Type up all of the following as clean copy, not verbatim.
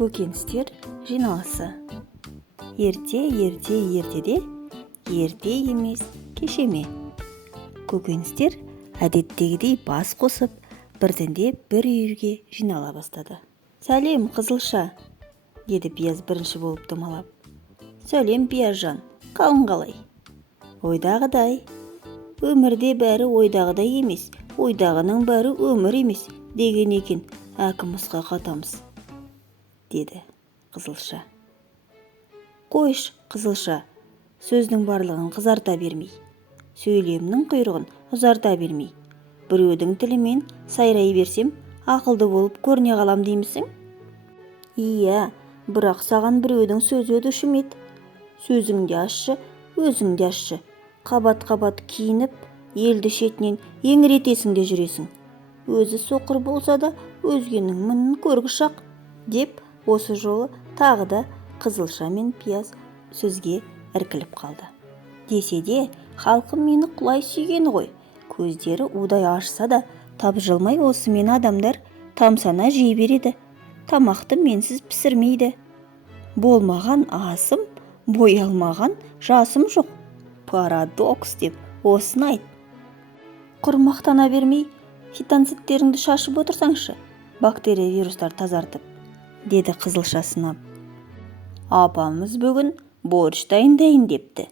Көкөністер жиналысы. Ертеде, ерте емес кешеме. Көкөністер әдеттегідей бас қосып, біртіндеп бір үйірге жинала бастады. «Сәлем, Қызылша!» деді Пияз бірінші болып домалап. «Сәлем, Пиязжан, қалың қалай?» «Ойдағыдай. Өмірде бәрі ойдағыдай емес, ойдағының бәрі өмір емес деген екен әкім ұсқа қатамыз», деді Қызылша. «Қойш, Қызылша, сөздің барлығын қызарта бермей, сөйлемнің құйрығын ұзарта бермей, біреудің тілімен сайрай берсем, ақылды болып көріне қалам деймісің?» «Иә, бірақ саған біреудің сөзі өтуші ме еді? Сөзіңді ашшы, өзіңді ашшы, қабат-қабат киініп, елді шетінен еңіретесің де жүресің. Өзі соқыр болса да, өзгенің мінін көргіш ақ», деп осы жолы тағы да Қызылша мен Пияз сөзге іркіліп қалды. Десе де, халқым мені құлай сүйгені ғой. Көздері удай ашса да, тапжылмай осымен адамдар тамсана жей береді. Тамақты менсіз пісірмейді. Болмаған асым, боялмаған жасым жоқ. Парадокс деп осыны айт. Құрмақтана бермей, фитонциттеріңді шашып отырсаңшы, бактерия вирустар тазартып, деді Қызылша сынап. «Апамыз бүгін борщ дайындайын депті.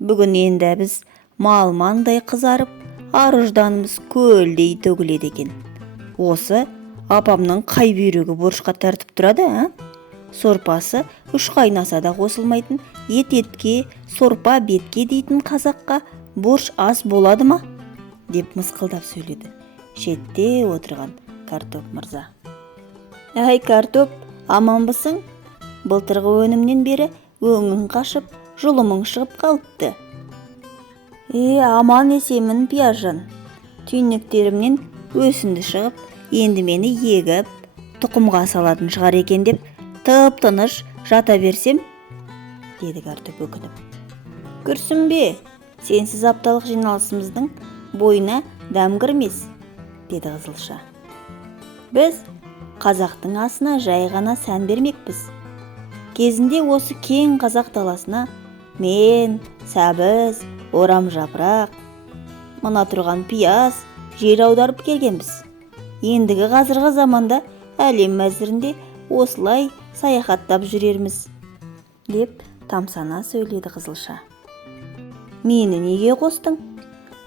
Бүгін енді біз малмандай қызарып, аружданымыз көлдей төгіледі екен. Осы апамның қай бүйрегі борщқа тартып тұрады, а? Сорпасы үш қайнаса да қосылмайтын етке, сорпа бетке дейтін қазаққа борщ ас болады ма?» деп мысқылдап сөйледі шетте отырған Картоп мырза. «Әй, Картоп, аманбысың? Былтырғы өнімнен бері өңің қашып, жұлымың шығып қалыпты». Аман есемін, Пиязжан. Түйнектерімнен өсінді шығып, енді мені егіп, тұқымға салатын шығар екен деп тып-тыныш жата берсем», деді Картоп өкініп. «Күрсінбе, сенсіз апталық жиналысымыздың бойына дәм кірмес», деді Қызылша. «Біз қазақтың асына жай ғана сән бермекпіз. Кезінде осы кең қазақ даласына мен, Сәбіз, Орамжапырақ, мына тұрған Пияз жер аударып келгенбіз. Ендігі қазіргі заманда әлем мәзірінде осылай саяхаттап жүрерміз», деп тамсана сөйледі Қызылша. «Мені неге қостың?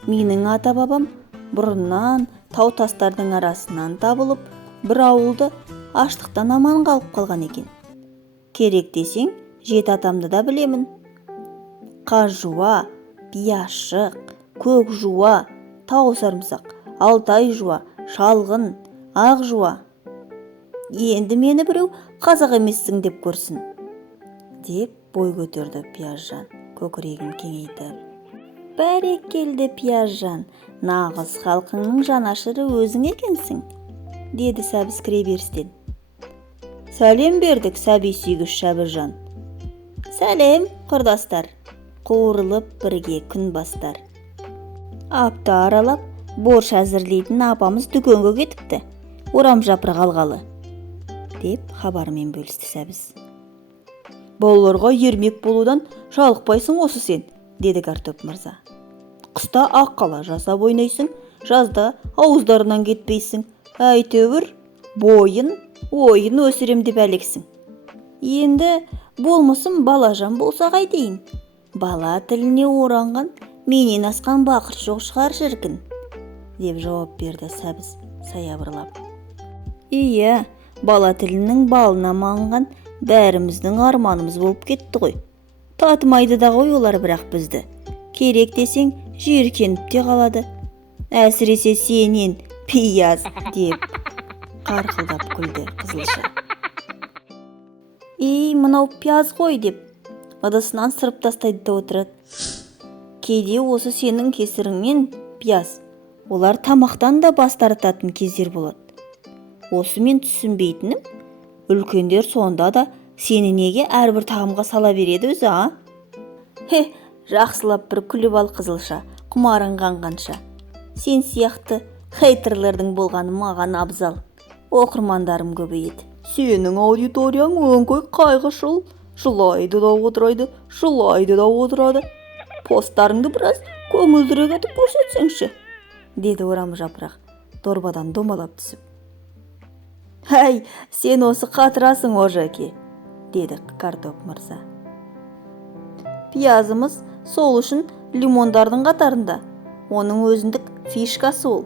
Менің ата-бабам бұрыннан тау-тастардың арасынан табылып, бір ауылды аштықтан аман қалып қалған екен. Керек десең, жеті атамды да білемін. Қажуа, Пияшық, Көкжуа, Тау-сарымсақ, Алтай жуа, Шалғын, Ақжуа. Енді мені біреу қазақ емессің деп көрсін», деп бой көтерді Пиязжан көкірегін кеңейтіп. «Бәрекелді, Пиязжан, нағыз халқыңның жанашыры өзің екенсің», деді Сәбіз кіре берістен. «Сәлем бердік, сәби сүйгіш Шәбіржан». «Сәлем, құрдастар, қуырылып бірге күн бастар. Апта аралап борщ әзірлейтін апамыз дүкенге кетіпті, Орамжапырақ алғалы», деп хабармен бөлісті Сәбіз. «Балаларға ермек болудан жалықпайсың осы сен», деді Картоп мырза. «Қыста ақ қала жасап ойнайсың, жазда ауыздарынан кетпейсің. Әйтеуір ойын өсірем деп әлексің. Енді болмысым балажан болса қайтейін? Бала тіліне оранған, менен асқан бақыт жоқ шығар шіркін», деп жауап берді Сәбіз саябырлап. «Иә, бала тілінің балына маңған бәріміздің арманымыз болып кетті ғой. Татымайды да ғой олар бірақ бізді. Керек десең, жиіркеніп те қалады. Әсіресе сенен, Пияз», деп қарқылдап күлді Қызылша. «Мынау Пияз ғой», деп ыдысынан сырып тастайды да отырады. «Кейде осы сенің кесіріңнен, Пияз, олар тамақтан да бас тартатын кездер болады. Осы мен түсінбейтінім, үлкендер сонда да сені неге әрбір тағамға сала береді өзі, а?» Жақсылап бір күліп ал, Қызылша, құмарың қанғанша. Сен сияқты хейтерлердің болғаны маған абзал. Оқырмандарым көбейеді. Сенің аудиторияң өңкөй қайғышыл, жылайды да отырады. Посттарыңды біраз көңілдірек етіп көрсетсеңші, деді Орамжапырақ дорбадан домалап түсіп. Әй, сен осы қатырасың, Ожеке, деді Картоп мырза. Пиязымыз сол үшін лимондардың қатарында. Оның өзіндік фишкасы ол.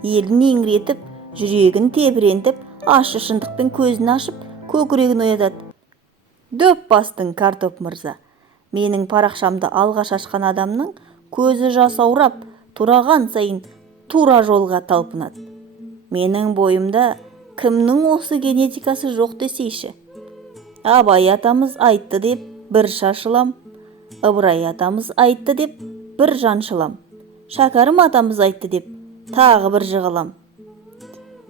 Елін еңіретіп, жүрегін тебірентіп, ащы шындықпен көзін ашып, көкірегін оятады. Дөп бастың, Картоп мырза. Менің парақшамды алғаш ашқан адамның көзі жасаурап, тураған сайын тура жолға талпынады. Менің бойымда кімнің осы генетикасы жоқ десейші. Абай атамыз айтты деп бір шашылам, Ыбырай атамыз айтты деп бір жаншылам, Шәкәрім атамыз айтты деп тағы бір жығылам.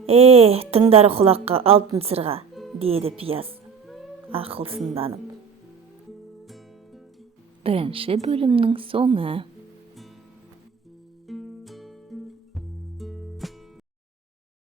Тыңдар құлаққа алтын сырға, деді Пияз, ақылсынданып. Бірінші бөлімнің соңы.